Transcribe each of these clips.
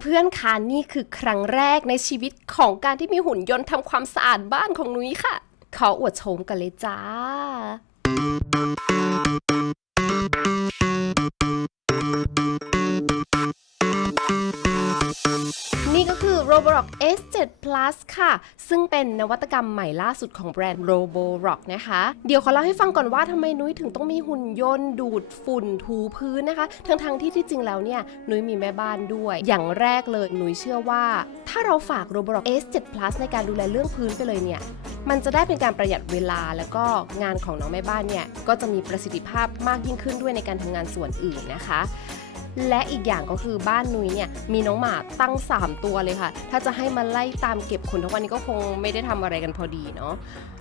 เพื่อนๆคะนี่คือครั้งแรกในชีวิตของการที่มีหุ่นยนต์ทำความสะอาดบ้านของนุ้ยค่ะ ขออวดโฉมกันเลยจ้า S7 Plus ค่ะ ซึ่งเป็นนวัตกรรมใหม่ล่าสุดของแบรนด์ Roborock นะคะ เดี๋ยวขอเล่าให้ฟังก่อนว่าทำไมนุ้ยถึงต้องมีหุ่นยนต์ดูดฝุ่นถูพื้นนะคะ ทั้งๆที่ที่จริงแล้วเนี่ย นุ้ยมีแม่บ้านด้วย อย่างแรกเลยนุ้ยเชื่อว่า ถ้าเราฝาก Roborock S7 Plus ในการดูแลเรื่องพื้นไปเลยเนี่ย มันจะได้เป็นการประหยัดเวลาแล้วก็งานของน้องแม่บ้านเนี่ยก็จะมีประสิทธิภาพมากยิ่งขึ้นด้วยในการทำงานส่วนอื่นนะคะ และอีกอย่างก็คือบ้านนุ้ยเนี่ยมีน้องหมาตั้ง 3 ตัวเลยค่ะ ถ้าจะให้มาไล่ตามเก็บขนทั้งวันนี้ก็คงไม่ได้ทำอะไรกันพอดีเนาะ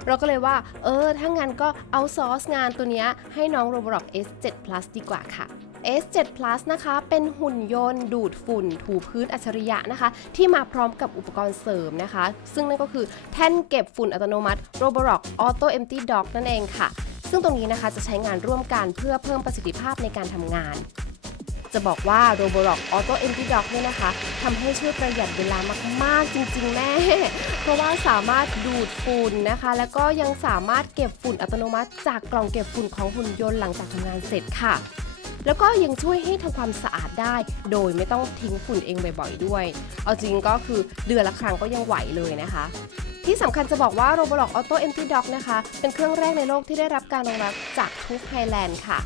เราก็เลยว่า เออ ถ้างั้นก็เอาซอสงานตัวนี้ให้น้อง Roborock S7 Plus ดีกว่าค่ะ S7 Plus นะคะ เป็นหุ่นยนต์ดูดฝุ่น ถูพื้นอัจฉริยะนะคะ ที่มาพร้อมกับอุปกรณ์เสริมนะคะ ซึ่งนั่นก็คือแท่นเก็บฝุ่นอัตโนมัติ Roborock Auto Empty Dock นั่นเองค่ะ ซึ่งตรงนี้นะคะจะใช้งานร่วมกันเพื่อเพิ่มประสิทธิภาพในการทำงาน จะบอกว่า Roborock Auto Empty Dock เนี่ยนะคะทำให้ช่วยประหยัดเวลามากๆจริงๆแม่ เพราะว่าสามารถดูดฝุ่นนะคะ แล้วก็ยังสามารถเก็บฝุ่นอัตโนมัติ จากกล่องเก็บฝุ่นของหุ่นยนต์หลังจากทำงานเสร็จค่ะ แล้วก็ยังช่วยให้ทำความสะอาดได้ โดยไม่ต้องทิ้งฝุ่นเองบ่อยๆด้วย เอาจริงก็คือเดือนละครั้งก็ยังไหวเลยนะคะที่สำคัญจะบอกว่า Roborock Auto Empty Dock นะคะ เป็นเครื่องแรกในโลกที่ได้รับการรองรับจากทุกไทยแลนด์ค่ะ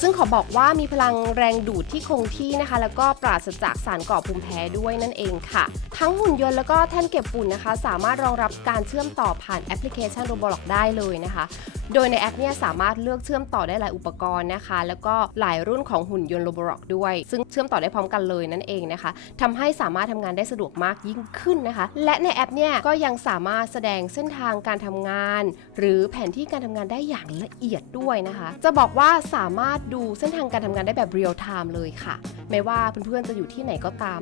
ซึ่งขอบอกว่ามีพลังแรงดูดที่คงที่นะคะ แล้วก็ปราศจากสารก่อภูมิแพ้ด้วยนั่นเองค่ะ ทั้งหุ่นยนต์แล้วก็แท่นเก็บฝุ่นนะคะ สามารถรองรับการเชื่อมต่อผ่านแอปพลิเคชันโรบอ l o กได้เลยนะคะ โดยในแอปเนี่ยสามารถเลือกเชื่อมต่อได้หลายอุปกรณ์นะคะ แล้วก็หลายรุ่นของหุ่นยนต์ Roborock ด้วย ซึ่งเชื่อมต่อได้พร้อมกันเลยนั่นเองนะคะทำให้สามารถทำงานได้สะดวกมากยิ่งขึ้นนะคะ และในแอปเนี่ยก็ยังสามารถแสดงเส้นทางการทำงาน หรือแผนที่การทำงานได้อย่างละเอียดด้วยนะคะ จะบอกว่าสามารถดูเส้นทางการทำงานได้แบบเรียลไทม์เลยค่ะ ไม่ว่าเพื่อนๆจะอยู่ที่ไหนก็ตาม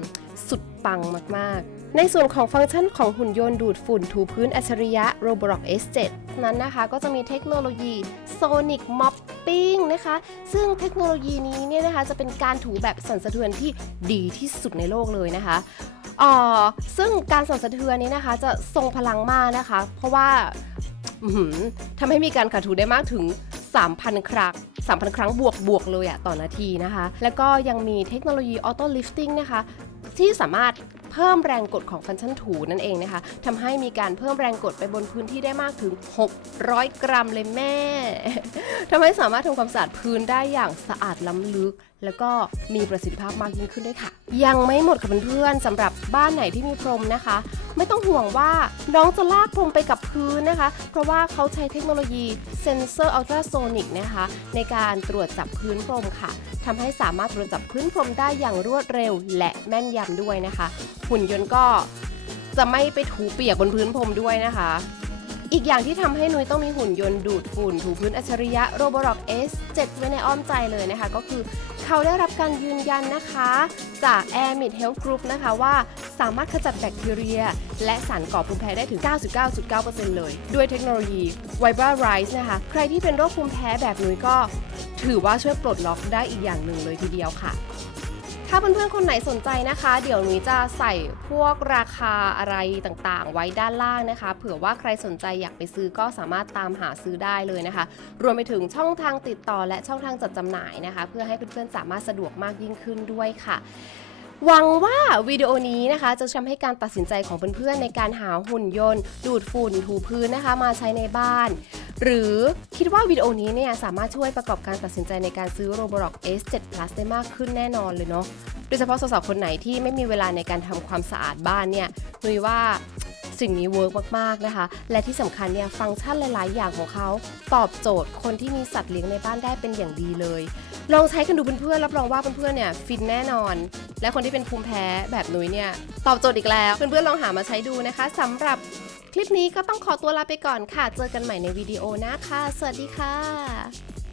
สุดปังมากๆ ในส่วนของฟังก์ชันของหุ่นยนต์ดูดฝุ่นถูพื้นอัจฉริยะ Roborock S7 นั้นนะคะก็จะมีเทคโนโลยี Sonic Mopping นะคะ ซึ่งเทคโนโลยีนี้เนี่ยนะคะจะเป็นการถูแบบสั่นสะเทือนที่ดีที่สุดในโลกเลยนะคะอ่อซึ่งการสั่นสะเทือนนี้นะคะจะทรงพลังมากนะคะ เพราะว่าทำให้มีการขัดถูได้มากถึง 3,000 ครั้ง3,000 ครั้งบวกบวกเลยอะต่อนาทีนะคะ แล้วก็ยังมีเทคโนโลยี Auto Lifting นะคะ ที่สามารถ เพิ่มแรงกดของฟังก์ชันถูนั่นเองนะคะทำให้มีการเพิ่มแรงกดไปบนพื้นที่ได้มากถึง 600 กรัมเลยแม่ทำให้สามารถทำความสะอาดพื้นได้อย่างสะอาดล้ำลึก แล้วก็มีประสิทธิภาพมากยิ่งขึ้นด้วยค่ะ ยังไม่หมดค่ะเพื่อนๆสำหรับบ้านไหนที่มีพรมนะคะ ไม่ต้องห่วงว่าน้องจะลากพรมไปกับพื้นนะคะ เพราะว่าเขาใช้เทคโนโลยีเซนเซอร์อัลตราโซนิกนะคะ ในการตรวจจับพื้นพรมค่ะทำให้สามารถตรวจจับพื้นพรมได้อย่างรวดเร็ว และแม่นยำด้วยนะคะ หุ่นยนต์ก็จะไม่ไปถูเปียกบนพื้นพรมด้วยนะคะ อีกอย่างที่ทำให้นุ้ยต้องมีหุ่นยนต์ดูดฝุ่นถูพื้นอัจฉริยะ Roborock S7 ไว้ในอ้อมใจเลยนะคะ ก็คือเขาได้รับการยืนยันนะคะ จาก Air Mid Health Group นะคะว่า สามารถขจัดแบคทีเรีย และสารก่อภูมิแพ้ได้ถึง 99.9%เลย ด้วยเทคโนโลยี Vibra Rise นะคะ ใครที่เป็นโรคภูมิแพ้แบบนุ้ยก็ ถือว่าช่วยปลดล็อกได้อีกอย่างหนึ่งเลยทีเดียวค่ะถ้าเพื่อนๆ คนไหนสนใจนะคะ เดี๋ยวนุ้ยจะใส่พวกราคาอะไรต่างๆ ไว้ด้านล่างนะคะ เผื่อว่าใครสนใจอยากไปซื้อก็สามารถตามหาซื้อได้เลยนะคะ รวมไปถึงช่องทางติดต่อและช่องทางจัดจำหน่ายนะคะ เพื่อให้เพื่อนๆ สามารถสะดวกมากยิ่งขึ้นด้วยค่ะ หวังว่าวิดีโอนี้นะคะจะทำให้การตัดสินใจของเพื่อนๆในการหาหุ่นยนต์ ดูดฝุ่นถูพื้นนะคะ มาใช้ในบ้าน หรือคิดว่าวิดีโอนี้เนี่ยสามารถช่วยประกอบการตัดสินใจในการซื้อ Roborock S7 Plus ได้มากขึ้นแน่นอนเลยเนาะโดยเฉพาะสาวๆคนไหนที่ไม่มีเวลาในการทำความสะอาดบ้านเนี่ยนุยว่าสิ่งนี้เวิร์กมาก ๆ นะคะ และที่สำคัญเนี่ยฟังก์ชันหลาย ๆ อย่างของเขา ตอบโจทย์คนที่มีสัตว์เลี้ยงในบ้านได้เป็นอย่างดีเลย ลองใช้กันดูเพื่อนๆรับรองว่าเพื่อนๆเนี่ยฟินแน่นอน และคนที่เป็นภูมิแพ้แบบนุ้ยเนี่ย ตอบโจทย์อีกแล้ว เพื่อนๆลองหามาใช้ดูนะคะสำหรับคลิปนี้ก็ต้องขอตัวลาไปก่อนค่ะ เจอกันใหม่ในวิดีโอหน้าค่ะ สวัสดีค่ะ